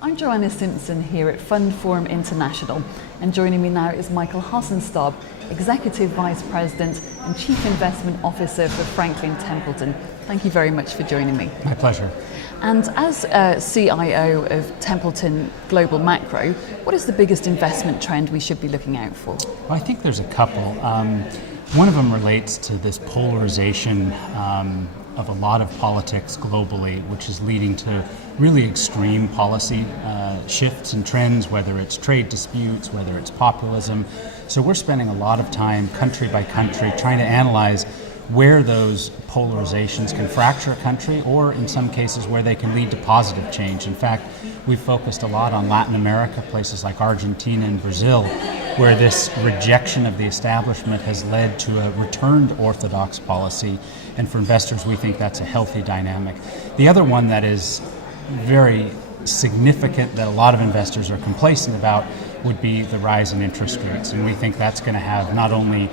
I'm Joanna Simpson here at FundForum International, and joining me now is Michael Hassenstab, Executive Vice President and Chief Investment Officer for Franklin Templeton. Thank you very much for joining me. My pleasure. And as CIO of Templeton Global Macro, what is the biggest investment trend we should be looking out for? Well, I think there's a couple. One of them relates to this polarization of a lot of politics globally, which is leading to really extreme policy shifts and trends, whether it's trade disputes, whether it's populism. So we're spending a lot of time, country by country, trying to analyze where those polarizations can fracture a country, or in some cases where they can lead to positive change. In fact, we've focused a lot on Latin America, places like Argentina and Brazil, where this rejection of the establishment has led to a return to orthodox policy. And for investors, we think that's a healthy dynamic. The other one that is very significant that a lot of investors are complacent about would be the rise in interest rates. And we think that's going to have not only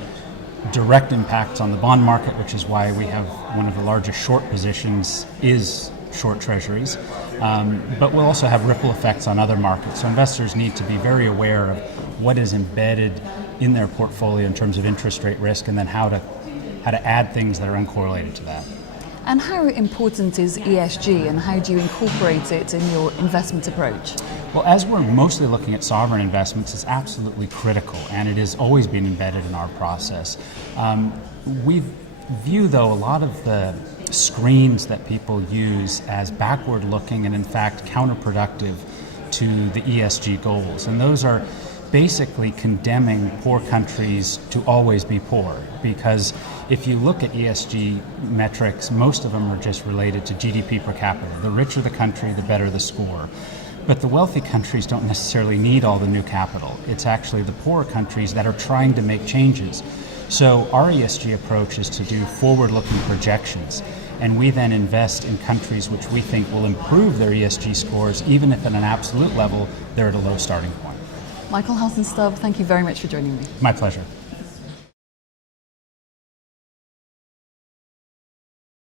direct impacts on the bond market, which is why we have one of the largest short positions is short treasuries, but we'll also have ripple effects on other markets. So investors need to be very aware of what is embedded in their portfolio in terms of interest rate risk, and then how to add things that are uncorrelated to that. And how important is ESG, and how do you incorporate it in your investment approach? Well, as we're mostly looking at sovereign investments, it's absolutely critical, and it has always been embedded in our process. We view, though, a lot of the screens that people use as backward-looking and, in fact, counterproductive to the ESG goals. And those are basically condemning poor countries to always be poor, because if you look at ESG metrics, most of them are just related to GDP per capita. The richer the country, the better the score. But the wealthy countries don't necessarily need all the new capital. It's actually the poorer countries that are trying to make changes. So our ESG approach is to do forward-looking projections, and we then invest in countries which we think will improve their ESG scores, even if at an absolute level they're at a low starting point. Michael Hassenstab, thank you very much for joining me. My pleasure.